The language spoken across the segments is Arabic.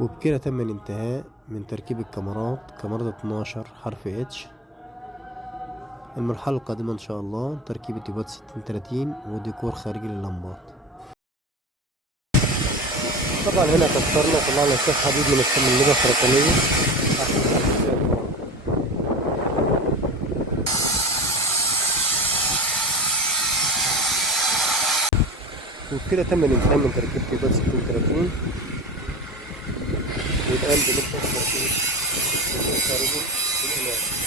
وبكده تم الانتهاء من تركيب الكاميرات، كاميرا 12 حرف اتش. المرحلة القادمة ان شاء الله تركيب الديكورات 60-30 وديكور خارجي لللمبات. طبعا هنا كسرنا طلعنا شوية حديد من السلندرة السرطانية عشان نثبت فيها الفرامل. وبكده تم الانتهاء من تركيب ديكورات 60-30، والآن بنبدأ تركيب ديكور خارجي للإنارة.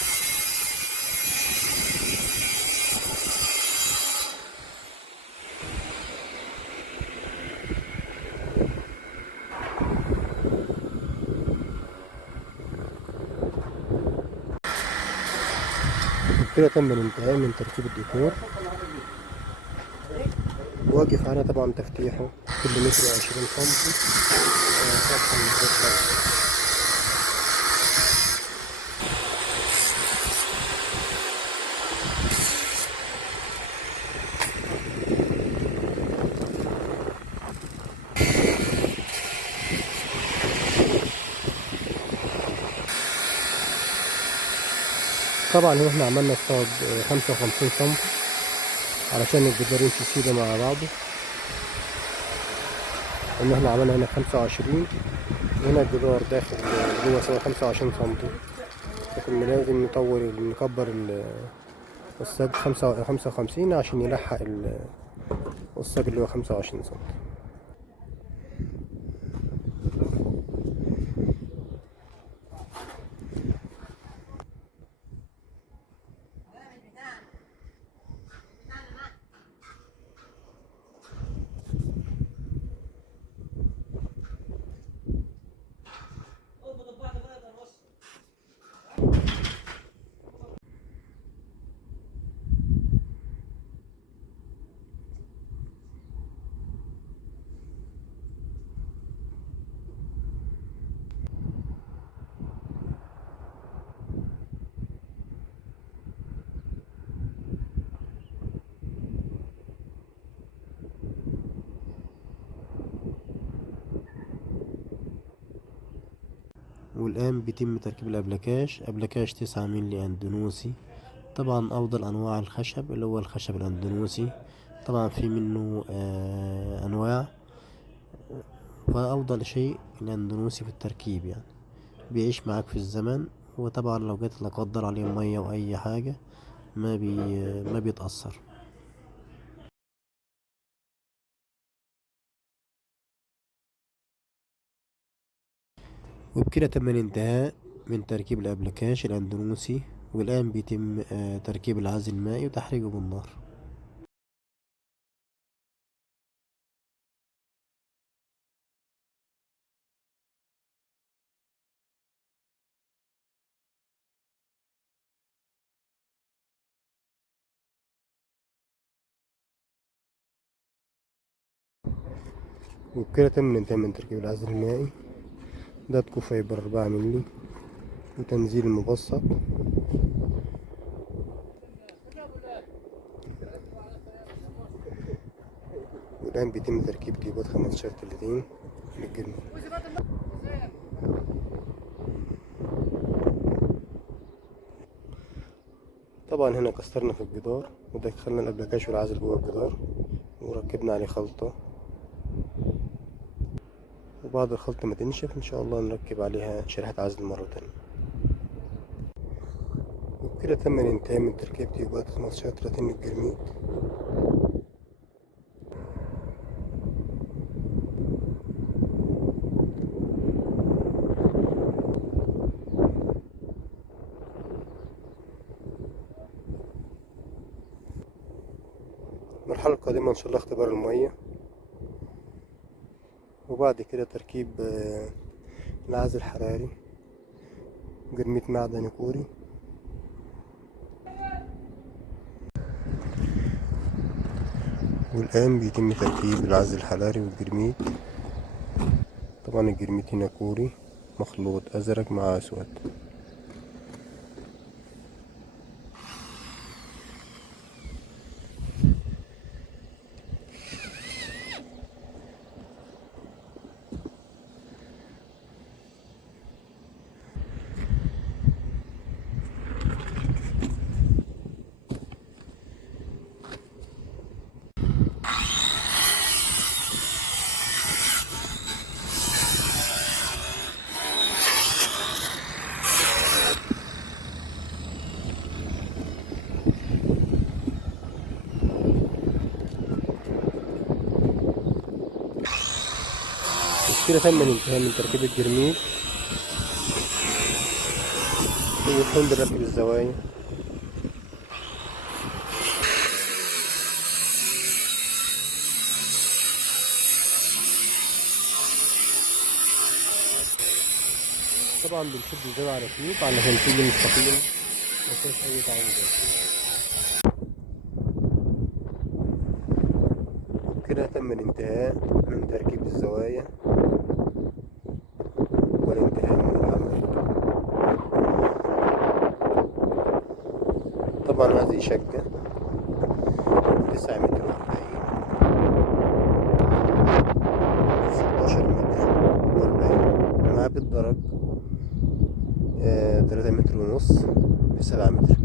وبكده تم الانتهاء من تركيب الديكور. واقف على طبعا تفتيحه كل متر 20 سنتي خاصة من الدكتور. طبعا هنا احنا عملنا الصاج 55 سم علشان الجدار يمشي سيده مع بعضه، ان احنا عملنا هنا 25 وهنا الجدار داخل جوه سوا 25 سم، لكن لازم نكبر الصاج 55 عشان يلحق الصاج اللي هو 25 سم. والآن بيتم تركيب أبلكاش 9 مللي أندونوسي. طبعا أفضل أنواع الخشب اللي هو الخشب الأندونوسي، طبعا في منه أنواع، فأفضل شيء الأندونوسي في التركيب يعني بيعيش معاك في الزمن. وطبعا لو جت لا قدر عليه مية أو أي حاجة ما بيتأثر. وبكده تم الانتهاء من تركيب الأبلكاش الأندونوسي، والآن بيتم تركيب العزل المائي وتحريقه بالنار. وبكده تم الانتهاء من تركيب العزل المائي. ده تكو فايبر 4 مللي وتنزيل مبسط. والآن بيتم تركيب تيوبات 15-30 للجرم. طبعا هنا كسرنا في الجدار ودخلنا الأبلكاش والعزل جوه الجدار وركبنا عليه خلطة، وبعد الخلطة ما تنشف إن شاء الله نركب عليها شريحة عزل مرة تانية. وبكده تم الانتهاء من تركيب تيوبات 15-30 للجرميد. المرحلة القادمة إن شاء الله اختبار المية، وبعد كده تركيب العزل الحراري جرميد معدني كوري. والآن بيتم تركيب العزل الحراري والجرميد. طبعا الجرميد هنا كوري مخلوط أزرق مع أسود. كده تم الانتهاء من تركيب الجرميل، والحين بنركب الزوايا. طبعا بنشد الزاوية على طول علشان تيجي مستقيم مفيهاش أي تعويضات. كده تم الانتهاء من تركيب الزوايا والانتهاء من العمل. طبعا هذه شقة 9 متر و40، 16 متر و40 مع بالدرج 3 متر ونص ب7 متر.